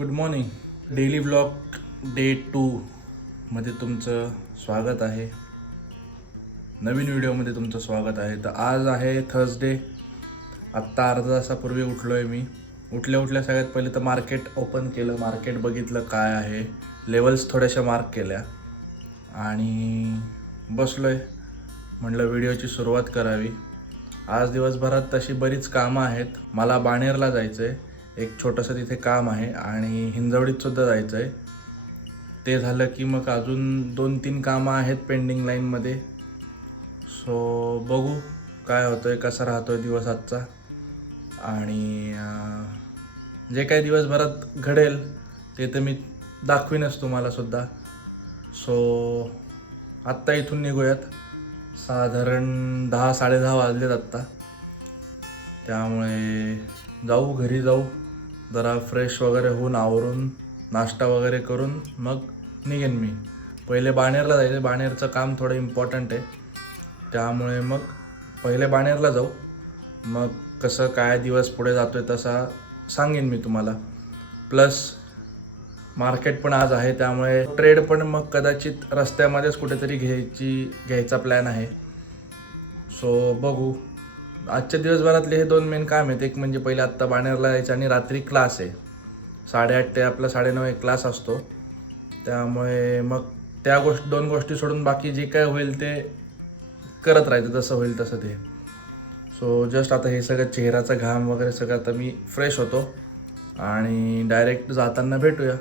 Good morning daily vlog day two मध्ये तुमचं स्वागत आहे. नवीन व्हिडिओमध्ये तुमचं स्वागत आहे. तर आज आहे थर्सडे आत्ता अर्धा तासापूर्वी उठलो आहे मी. उठल्या उठल्या सगळ्यात पहिले तर मार्केट ओपन केलं. मार्केट बघितलं काय आहे. लेवल्स थोड्याशा मार्क केल्या. आणि बसलो आहे म्हटलं व्हिडिओची सुरुवात करावी. आज दिवसभरात तशी बरीच कामं आहेत. मला बाणेरला जायचं आहे एक छोटंसं तिथे काम आहे आणि हिंजवडीत सुद्धा जायचं आहे ते झालं की मग अजून दोन तीन कामं आहेत पेंडिंग लाईनमध्ये सो बघू काय होतंय कसा राहतोय दिवस आजचा. आणि जे काही दिवसभरात घडेल ते तर मी दाखवीनच तुम्हाला सुद्धा. सो आत्ता इथून निघूयात. साधारण दहा साडेदहा वाजलेत आत्ता. त्यामुळे जाऊ घरी जाऊ. जरा फ्रेश वगैरे होऊन आवरून नाश्ता वगैरे करून मग निघेन मी. पहिले बाणेरला जायचं. बाणेरचं काम थोडं इम्पॉर्टंट आहे. त्यामुळे मग पहिले बाणेरला जाऊ. मग कसं काय दिवस पुढे जातोय तसा सांगेन मी तुम्हाला. प्लस मार्केट पण आज आहे त्यामुळे ट्रेड पण मग कदाचित रस्त्यामध्येच कुठेतरी घ्यायची घ्यायचा प्लॅन आहे. सो बघू. आजच्या दिवसभरातले हे दोन मेन काम आहेत. एक म्हणजे पहिले आत्ता बाणेरला जायचं आणि रात्री क्लास आहे. साडेआठ ते आपला साडेनऊ एक क्लास असतो. त्यामुळे मग त्या गोष्ट दोन गोष्टी सोडून बाकी जे काय होईल ते करत राहायचं जसं होईल तसं ते. सो जस्ट आता हे सगळं चेहऱ्याचा घाम वगैरे सगळं आता मी फ्रेश होतो. आणि डायरेक्ट जाताना भेटूया.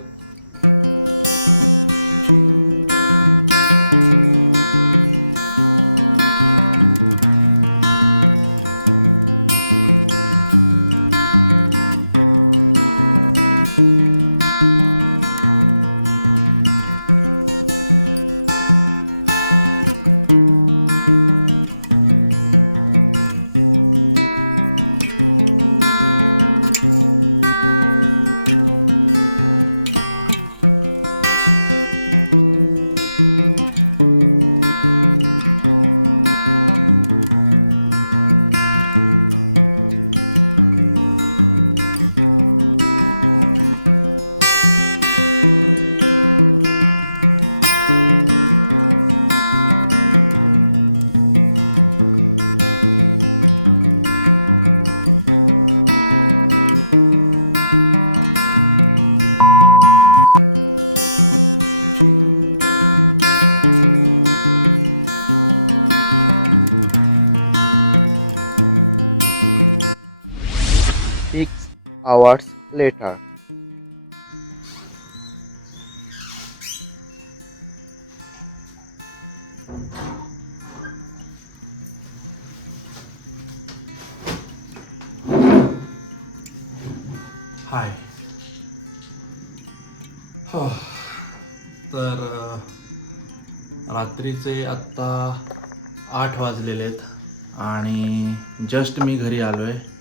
Hours later. हाय. तर रात्रीचे आत्ता आठ वाजलेले आहेत आणि जस्ट मी घरी आलो आहे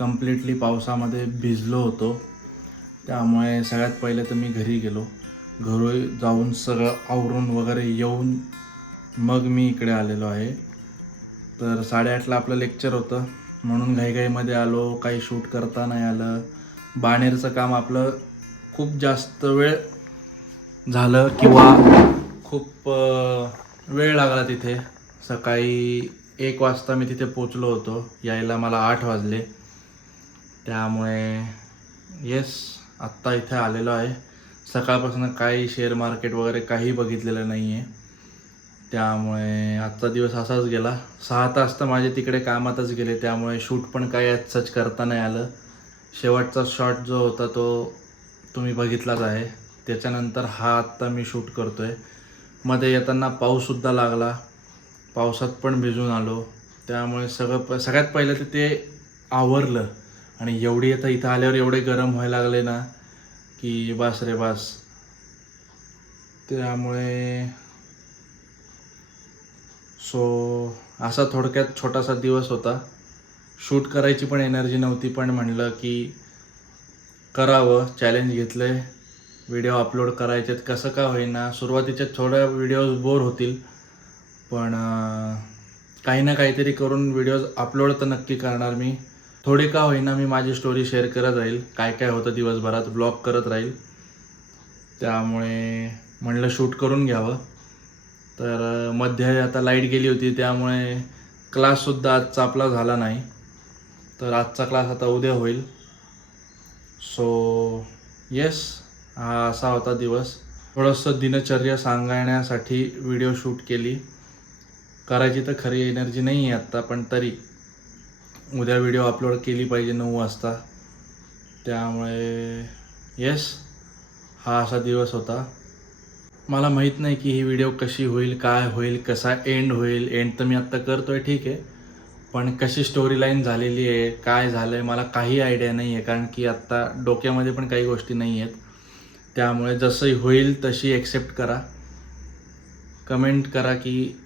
कम्प्लिटली पावसामध्ये भिजलो होतो. त्यामुळे सगळ्यात पहिले तर मी घरी गेलो. घरी जाऊन सगळं आवरून वगैरे येऊन मग मी इकडे आलेलो आहे. तर साडेआठला आपलं लेक्चर होतं. म्हणून घाईघाईमध्ये आलो काही शूट करता नाही आलं. बाणेरचं काम आपलं खूप जास्त वेळ झालं किंवा खूप वेळ लागला तिथे. सकाळी एक वाजता मी तिथे पोचलो होतो. यायला मला आठ वाजले. त्यामुळे येस आत्ता इथे आलेलो आहे. सकाळपासून काही शेअर मार्केट वगैरे काही बघितलेलं नाही आहे त्यामुळे आजचा दिवस असाच गेला. सहा तास तर माझे तिकडे कामातच गेले त्यामुळे शूट पण काय सच करता नाही आलं. शेवटचा शॉट जो होता तो तुम्ही बघितलाच आहे. त्याच्यानंतर हा आत्ता मी शूट करतो आहे मध्ये येताना पाऊससुद्धा लागला. पावसात पण भिजून आलो. त्यामुळे सगळं प सगळ्यात पहिलं तर ते आवरलं. आणि एवढी आता इथं आल्यावर एवढे गरम व्हायला लागले ना की बास रे बास. त्यामुळे सो असा थोडक्यात छोटासा दिवस होता. शूट करायची पण एनर्जी नव्हती पण म्हणलं की करावं चॅलेंज घेतलं आहे व्हिडिओ अपलोड करायचे कसं का होईना. सुरुवातीच्या थोड्या व्हिडिओज बोर होतील पण काही ना काहीतरी करून व्हिडिओज अपलोड तर नक्की करणार मी. थोडी का होईना मी माझी स्टोरी शेअर करत राहील. काय काय होतं दिवसभरात ब्लॉग करत राहील. त्यामुळे म्हणलं शूट करून घ्यावं. तर मध्ये आता लाइट गेली होती त्यामुळे क्लाससुद्धा आजचा आपला झाला नाही. तर आजचा क्लास आता उद्या होईल. सो येस हा असा होता दिवस. थोडंसं दिनचर्या सांगण्यासाठी व्हिडिओ शूट केली. करायची तर खरी एनर्जी नाही आहे आत्ता पण तरी. उद्या व्हिडिओ अपलोड केली पाहिजे नऊ वाजता. त्यामुळे येस हा असा दिवस होता. मला माहीत नाही की ही व्हिडिओ कशी होईल काय होईल कसा एंड होईल. एंड तर मी आत्ता करतोय ठीक आहे. पण कशी स्टोरी लाईन झालेली आहे काय झालं आहे मला काही आयडिया नाही आहे. कारण की आत्ता डोक्यामध्ये पण काही गोष्टी नाही आहेत. त्यामुळे जसं होईल तशी ॲक्सेप्ट करा. कमेंट करा की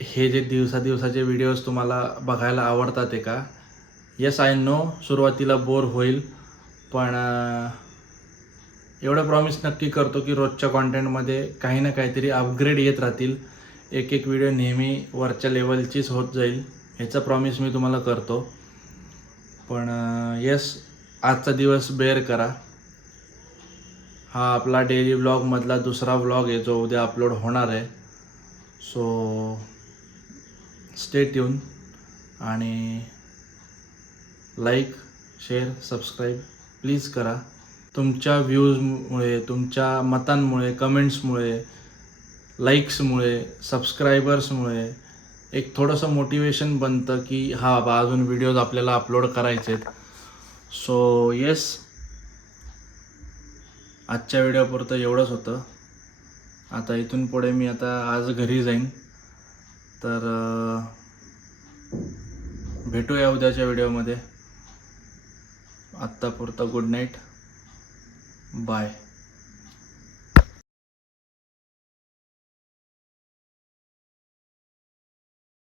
हे जे दिवसा दिवसाचे व्हिडिओज तुम्हाला बघायला आवडतात आहे का? येस आय नो सुरुवातीला बोर होईल पण एवढं प्रॉमिस नक्की करतो की रोजच्या कॉन्टेंटमध्ये काही ना काहीतरी अपग्रेड येत राहतील. एक एक व्हिडिओ नेहमी वरच्या लेवलचीच होत जाईल ह्याचं प्रॉमिस मी तुम्हाला करतो. पण येस आजचा दिवस बेअर करा. हा आपला डेली व्लॉगमधला दुसरा व्लॉग आहे जो उद्या अपलोड होणार आहे. सो स्टे ट्यून आणि लाईक शेअर सबस्क्राईब प्लीज करा. तुमच्या व्ह्यूजमुळे तुमच्या मतांमुळे कमेंट्समुळे लाईक्समुळे सबस्क्रायबर्समुळे एक थोडंसं मोटिवेशन बनतं की हा बा अजून व्हिडिओज आपल्याला अपलोड करायचे आहेत. सो येस आजच्या व्हिडिओपुरतं एवढंच होतं. आता इथून पुढे मी आता आज घरी जाईन. तर भेटूया उद्याच्या व्हिडिओमध्ये. आत्तापुरतं गुड नाईट. बाय.